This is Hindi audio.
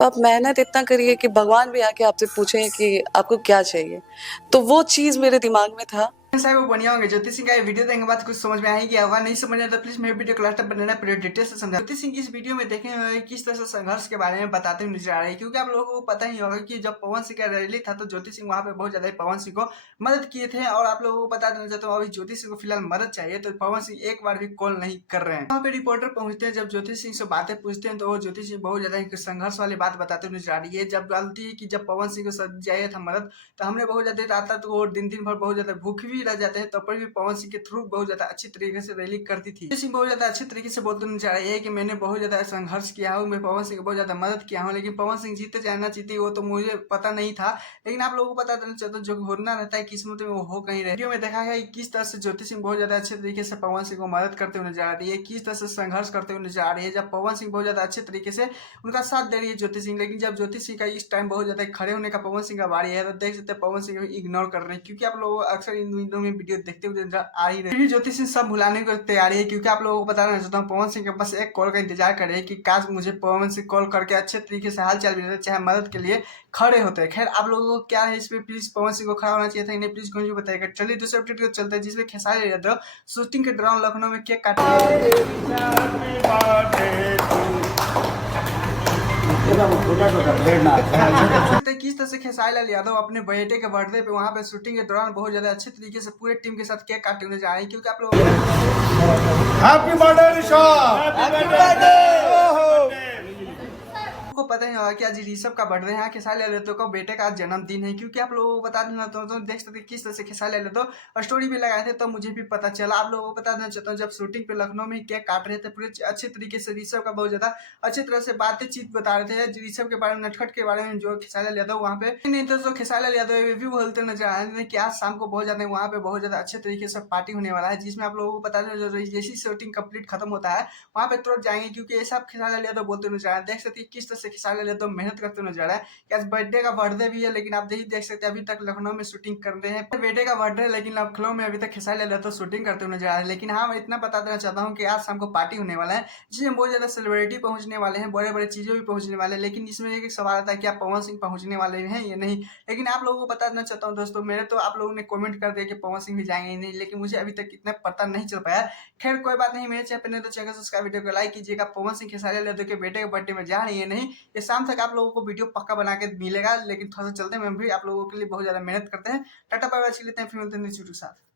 आप मेहनत इतना करिए कि भगवान भी आके आपसे पूछें कि आपको क्या चाहिए। तो वो चीज़ मेरे दिमाग में था। साहब वो बढ़िया होंगे। ज्योति सिंह का ये वीडियो देखेंगे बाद कुछ समझ में आ ही गया होगा। नहीं समझ में तो प्लीज मेरे वीडियो को लास्ट तक बनाना, पूरे डिटेल से समझा। ज्योति सिंह की इस वीडियो में देखेंगे किस तरह से संघर्ष के बारे में बताते हुए नजर आ रहे हैं, क्योंकि आप लोगों को पता ही होगा कि जब पवन सिंह का रैली था तो ज्योति सिंह वहां पे बहुत ज्यादा पवन सिंह को मदद किए थे। और आप लोगों को बता देना चाहता हूँ, अभी ज्योति सिंह को फिलहाल मदद चाहिए तो पवन सिंह एक बार भी कॉल नहीं कर रहे हैं। वहाँ पे रिपोर्टर पहुंचते हैं, जब ज्योति सिंह से बातें पूछते हैं तो वो ज्योति सिंह बहुत ज्यादा संघर्ष वाली बात बताते हुए नजर आ रही है। जब गलती है कि जब पवन सिंह को चाहिए था मदद, तो हमने बहुत ज्यादा रात तक वो दिन भर बहुत ज्यादा भूखे भी रह जाते हैं, तब पर भी पवन सिंह के थ्रू बहुत ज्यादा अच्छी तरीके से रैली करती थी। सिंह बहुत ज्यादा अच्छी तरीके से बोलते नजर आए कि मैंने बहुत ज्यादा संघर्ष किया हूँ, मैं पवन सिंह को बहुत ज्यादा मदद किया हूँ, लेकिन पवन सिंह जीते चाहे ना जीते वो तो मुझे पता नहीं था। लेकिन आप लोगों को बता देना चाहता हूँ, जो होना रहता है किस्मत में वो हो कहीं रहे। वीडियो में देखा है किस तरह से ज्योति सिंह बहुत ज्यादा अच्छे तरीके से पवन सिंह को मदद करते हुए नजर आ रही है, किस तरह से संघर्ष करते हुए नजर आ रही है। जब पवन सिंह बहुत ज्यादा अच्छे तरीके से उनका साथ दे रही है ज्योति सिंह, लेकिन जब ज्योति सिंह का इस टाइम बहुत ज्यादा खड़े होने का पवन सिंह का बारी है, तो देख सकते हैं पवन सिंह इग्नोर कर रहे हैं, क्योंकि आप लोग अक्सर इन वीडियो में वीडियो देखते हुए नजर आ ही रहे हैं। ज्योति सिंह सब भुलाने को तैयारी है, क्योंकि आप लोगों को बताना चाहता हूँ पवन सिंह के बस एक कॉल का इंतजार कर रहे हैं कि काश मुझे पवन सिंह कॉल करके अच्छे तरीके से हाल चाल भी चाहे मदद के लिए खड़े होते हैं। खैर आप लोगों को क्या है इसमें, प्लीज पवन सिंह को खड़ा होना चाहिए था नहीं, प्लीज मुझे बताइएगा। चलिए दूसरे अपडेट को चलते हैं, जिसमें खेसारी यादव शूटिंग के दौरान लखनऊ में केक काटे। किस तरह से खेसारी लाल यादव अपने बेटे के बर्थडे पे वहां पे शूटिंग के दौरान बहुत ज्यादा अच्छे तरीके से पूरे टीम के साथ केक काटते हुए जा रहे हैं, क्योंकि आप लोग happy birthday Rishabh, happy birthday. को पता ही होगा कि आज ऋषभ का बर्थडे है, खेसारी लाल यादव का बेटे का आज जन्मदिन है। क्योंकि आप लोगों को बता देना तो देख सकते किस तरह से खेसारी लाल यादव स्टोरी भी लगाए थे, तो मुझे भी पता चला। आप लोगों को बता देना चाहता हूँ, जब शूटिंग पे लखनऊ में केक काट रहे थे पूरे अच्छे तरीके से ऋषभ का बहुत ज्यादा अच्छी तरह से बातचीत बता रहे थे ऋषभ के बारे में, नटखट के बारे में, जो खेसारी लाल यादव वहाँ पे नहीं तो खेसारी लाल यादव भी बोलते नजर आ रहे हैं कि आज शाम को बहुत ज्यादा वहाँ पे बहुत ज्यादा अच्छे तरीके से पार्टी होने वाला है, जिसमें आप लोगों को बता दें जैसी शूटिंग कंप्लीट खत्म होता है वहाँ पे तुरंत जाएंगे, क्योंकि ये सब खेसारी लाल यादव बोलते नजर आ रहे हैं। देख सकते किस तरह से खेसारी लाल यादव मेहनत करते नजर आ रहा है कि आज बर्थडे का बर्थडे भी है, लेकिन आप देख सकते हैं अभी तक लखनऊ में शूटिंग कर रहे हैं। बेटे का बर्थडे लेकिन लखनऊ में अभी तक खेसारी लाल यादव शूटिंग करते हुए नजर आ रहे हैं। लेकिन हाँ मैं इतना बता देना चाहता हूँ कि आज शाम को पार्टी होने वाला है, जिसमें बहुत ज्यादा सेलिब्रिटी पहुंचने वाले हैं, बड़े बड़े चीजें भी पहुंचने वाले हैं। लेकिन इसमें एक सवाल आता है कि आप पवन सिंह पहुंचने वाले हैं या नहीं। लेकिन आप लोगों को बता देना चाहता हूँ दोस्तों, मेरे तो आप लोगों ने कमेंट कर दिया कि पवन सिंह भी जाएंगे नहीं, लेकिन मुझे अभी तक इतना पता नहीं चल पाया। खैर कोई बात नहीं, मेरे चैनल पर नहीं तो चैनल सब्सक्राइब, वीडियो को लाइक कीजिएगा। पवन सिंह खेसारी लाल यादव के बेटे के बर्थडे में जा रही है नहीं, ये शाम तक आप लोगों को वीडियो पक्का बना के मिलेगा। लेकिन थोड़ा सा चलते हैं, हम भी आप लोगों के लिए बहुत ज्यादा मेहनत करते हैं। टाटा बाय बाय, लेते हैं फिर मिलते हैं नेक्स्ट वीडियो के साथ।